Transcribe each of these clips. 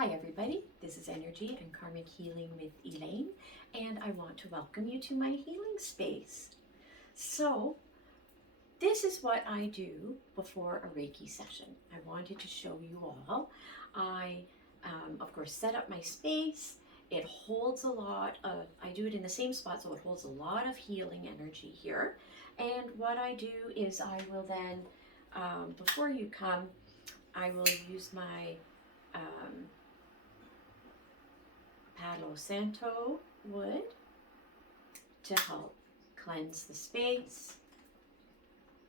Hi everybody, this is Energy and Karmic Healing with Elaine, and I want to welcome you to my healing space. So, this is what I do before a Reiki session. I wanted to show you all. I, of course, set up my space. It holds a lot of, I do it in the same spot, so it holds a lot of healing energy here. And what I do is I will then, before you come, I will use my Palo Santo wood to help cleanse the space.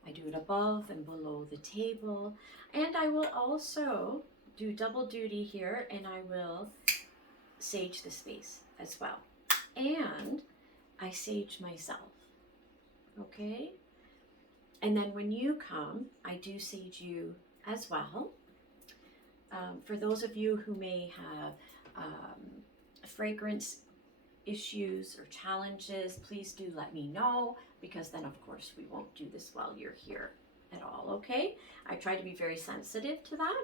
I do it above and below the table, and I will also do double duty here, and I will sage the space as well, and I sage myself, okay? And then when you come, I do sage you as well. For those of you who may have fragrance issues or challenges, please do let me know, because then of course we won't do this while you're here at all, okay? I try to be very sensitive to that.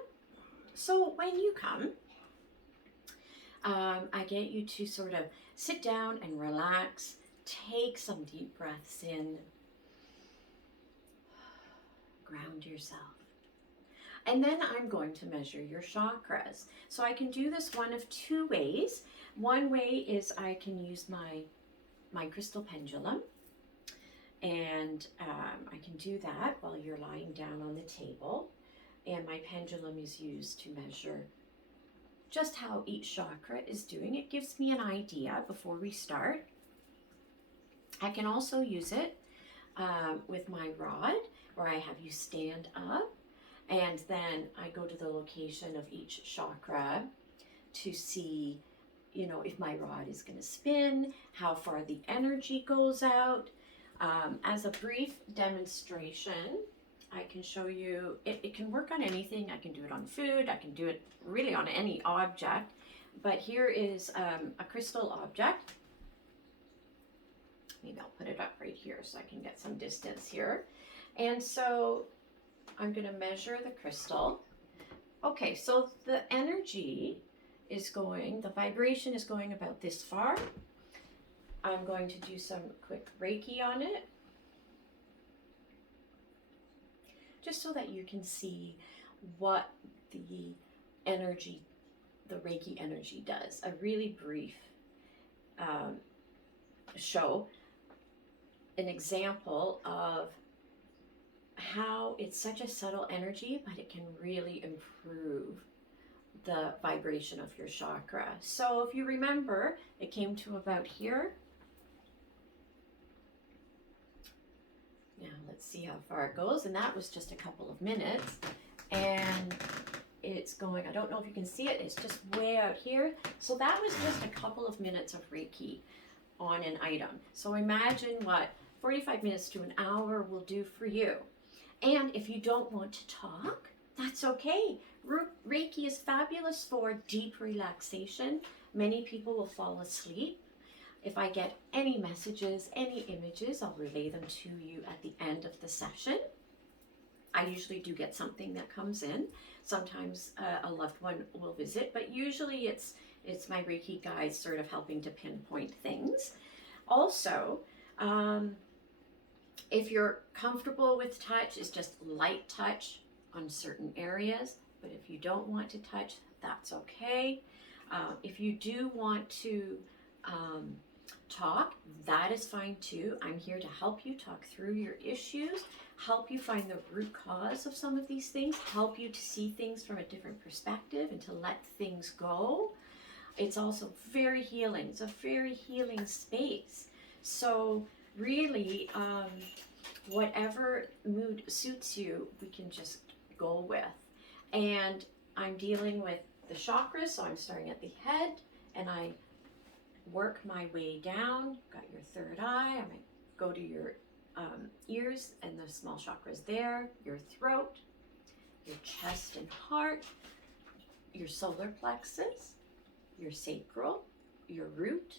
So when you come, I get you to sort of sit down and relax, take some deep breaths in, ground yourself. And then I'm going to measure your chakras. So I can do this one of two ways. One way is I can use my crystal pendulum, and I can do that while you're lying down on the table. And my pendulum is used to measure just how each chakra is doing. It gives me an idea before we start. I can also use it with my rod, where I have you stand up, and then I go to the location of each chakra to see, if my rod is going to spin, how far the energy goes out. As a brief demonstration, I can show you, it can work on anything. I can do it on food. I can do it really on any object. But here is a crystal object. Maybe I'll put it up right here so I can get some distance here. And so I'm going to measure the crystal. Okay, so the energy is going, the vibration is going about this far. I'm going to do some quick Reiki on it, just so that you can see what the energy, the Reiki energy does. A really brief show, an example of how it's such a subtle energy, but it can really improve the vibration of your chakra. So if you remember, it came to about here. Now let's see how far it goes, and that was just a couple of minutes, and it's going, I don't know if you can see it, it's just way out here. So that was just a couple of minutes of Reiki on an item. So imagine what 45 minutes to an hour will do for you. And if you don't want to talk, that's okay. Reiki is fabulous for deep relaxation. Many people will fall asleep. If I get any messages, any images, I'll relay them to you at the end of the session. I usually do get something that comes in. Sometimes a loved one will visit, but usually it's my Reiki guides sort of helping to pinpoint things. Also, if you're comfortable with touch, it's just light touch on certain areas. But if you don't want to touch, that's okay. If you do want to talk, that is fine too. I'm here to help you talk through your issues, help you find the root cause of some of these things, help you to see things from a different perspective and to let things go. It's also very healing. It's a very healing space. So really, whatever mood suits you, we can just go with. And I'm dealing with the chakras, so I'm starting at the head, and I work my way down. Got your third eye. I might go to your ears and the small chakras there, your throat, your chest and heart, your solar plexus, your sacral, your root.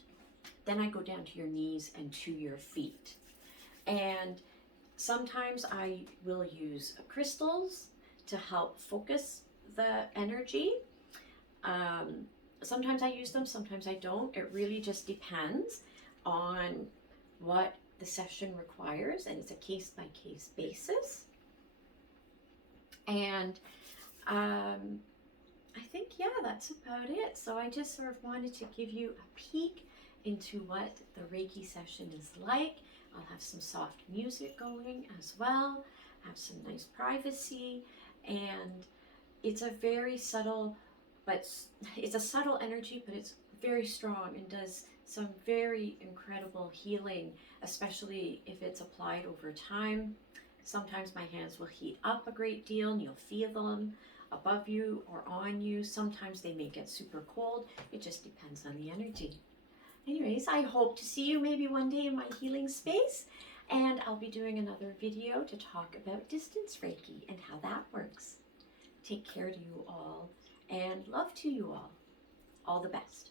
Then I go down to your knees and to your feet. And sometimes I will use crystals to help focus the energy. Sometimes I use them, sometimes I don't. It really just depends on what the session requires, and it's a case-by-case basis. And I think, yeah, that's about it. So I just sort of wanted to give you a peek into what the Reiki session is like. I'll have some soft music going as well, have some nice privacy, and it's a very subtle, but it's a subtle energy, but it's very strong and does some very incredible healing, especially if it's applied over time. Sometimes my hands will heat up a great deal and you'll feel them above you or on you. Sometimes they may get super cold. It just depends on the energy. Anyways, I hope to see you maybe one day in my healing space, and I'll be doing another video to talk about distance Reiki and how that works. Take care to you all, and love to you all. All the best.